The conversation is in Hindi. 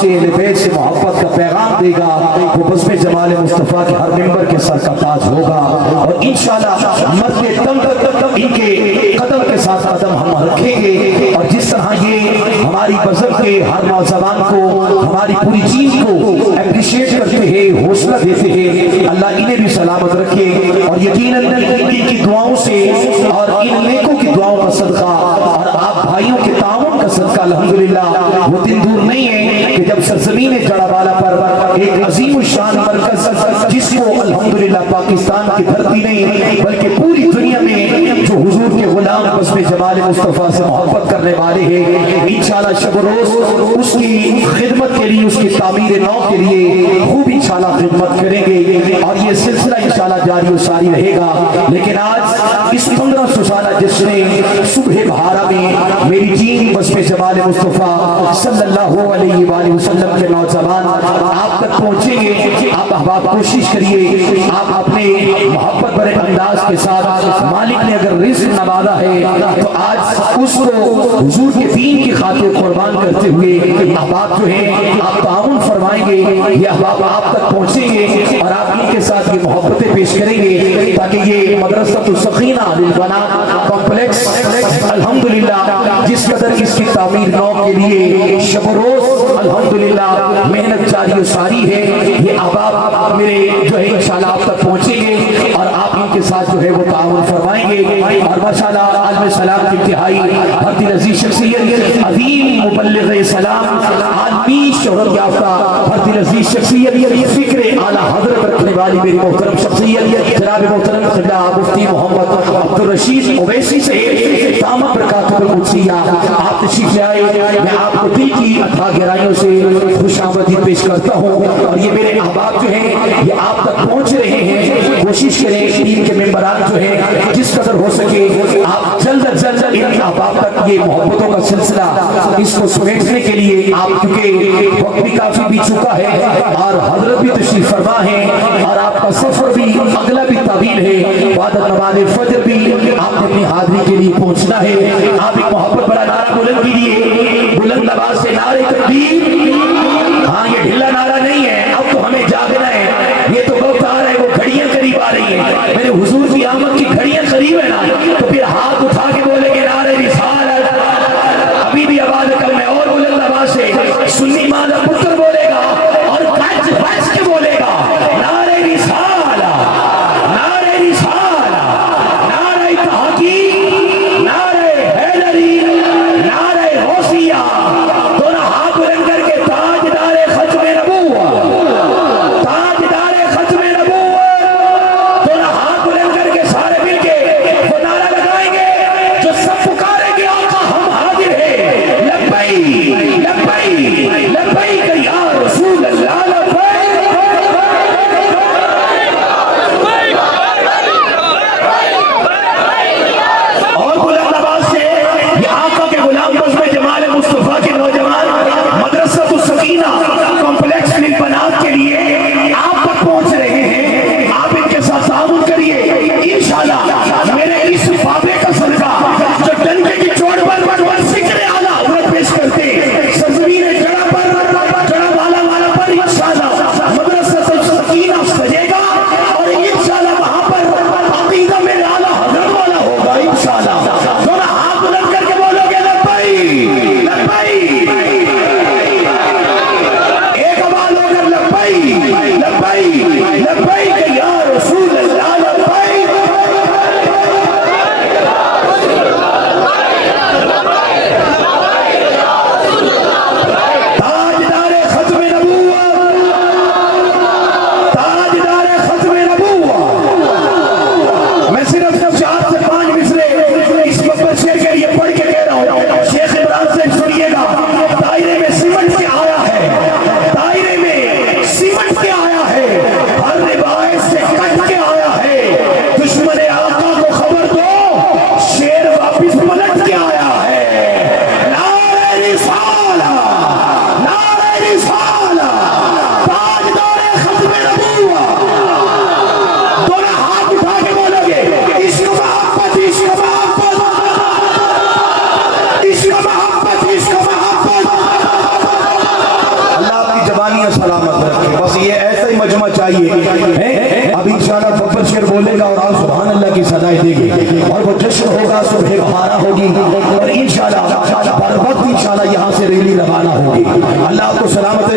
से अहले बैत से मोहब्बत का पैगाम देगा, वो बज़्म जमाल मुस्तफ़ा के हर मिंबर के सर का ताज होगा। और इंशाअल्लाह मरते दम तक इनके कदम के साथ कदम हम रखेंगे। और जिस तरह ये हमारी बज़म के हर नौजवान को, हमारी पूरी चीज को अप्रिशिएट करते हैं, हौसला देते हैं, अल्लाह इन्हें भी सलामत रखे। और यकीनन इनकी दुआओं से और इन नेकों की दुआओं का सदका और आप भाइयों के ताउन का सदका अल्हम्दुलिल्लाह वो दिन दूर नहीं है कि जब सरजमीन जड़ावाला पर एक अजीम शान मरकज, जिसको अल्हम्दुलिल्लाह पाकिस्तान की धरती नहीं बल्कि पूरी दुनिया में जो हुजूर के गुलाम बज़्म जमाल मुस्तफ़ा से मोहब्बत करने वाले हैं, इंशाअल्लाह शब रोज उसकी खिदमत के लिए, उसकी तामीर नौ के लिए खूब इंशाअल्लाह खिदमत करेंगे। और ये सिलसिला इंशाअल्लाह जारी और सारी रहेगा। लेकिन आज इस 1500 साल जिसने सुबह बहारा में मेरी जीन बज़्म जमाल मुस्तफ़ा सल्लल्लाहु अलैहि वसल्लम के नौजवान आप तक पहुंचेंगे। आप अहबाब कोशिश करिए, आप अपने मोहब्बत भरे अंदाज के साथ, मालिक ने अगर रिज़्क़ नवाजा है तो आज उसको हुजूर के दीन की खातिर कुर्बान करते हुए अहबाब जो है आप ताउन फरमाएंगे, ये अहबाब आप तक पहुंचेंगे और आप इनके साथ ये मोहब्बतें पेश करेंगे, ताकि ये मदरसतुल सकीना लिल बनात कॉम्प्लेक्स अल्हम्दुलिल्लाह जिस कदर इसकी तामीर नौ के लिए शब रोज अल्हम्दुलिल्लाह मेहनत जारी और सारी है, ये अहबाब मेरे जो है इंशाअल्लाह आप तक पहुंचेंगे और आप इनके साथ जो है वो ताउन फरमाएंगे। और माशाअल्लाह आलम सलाम की इंतहाई भरती अजीज शख्सियत, अजीम मुबल्लिग़ सलाम, आलमी शोहरत याफ्ता भरती अजीज शख्सियत, फिक्र आला हज़रत रखने वाली मेरी मोहतरम शख्सियत जनाब मोहतरम क़िबला मुफ्ती मोहम्मद अब्दुल रशीद ओवैसी से दामत बरकातुहुल क़ुद्सिया आप तशरीफ ले आए। मैं आपको दिल की अथाह गहराइयों से खुशामदीद पेश करता हूँ। और ये मेरे अहबाब जो हैं ये आप तक पहुँच रहे हैं, कोशिश करें दीन के मेंबरान जो है जिस कदर हो सके आप जल्द अज जल्द इन अहबाब तक ये मोहब्बतों का सिलसिला इसको समेटने के लिए आप, क्योंकि वक्त भी काफी बीत चुका है और हजरत भी तशरीफ फरमा है और आपका सफर भी अगला भी तवील है, वादत नमाज़ फजर भी आपने अपनी हाजिरी के लिए पहुंचना है। आप एक मोहब्बत बड़ा नारा बुलंद कीजिए, बुलंद आवाज से नारे तकबीर। हाँ ये ढिल्ला नारा नहीं है, अब तो हमें जागना है, ये तो वक्त आ रहा है, वो घड़ियां करीब आ रही है, मेरे हुजूर की आमद की घड़ियां करीब है ना, तो फिर हाथ उठा के बोलेंगे नारे रिसालत। अभी भी आवाज कम है और बुलंद आवाज से सुन्नी मादा पुत्र बोलेगा और गज गज के बोलेगा नारे रिसालत, नारे रिसालत, नारे तहकीक, नारे हैदरी, नारे गौसिया। दोनों हाथ बुलंद करके होना चाहिए। अब इंशाल्लाह बब्बर शेर बोलेगा और आप सुभान अल्लाह की सदाई देंगे और वो जश्न होगा, सुबह बहारा होगी और इंशाल्लाह बर वक्त इंशाल्लाह यहाँ से रैली रवाना होगी। अल्लाह आपको सलामत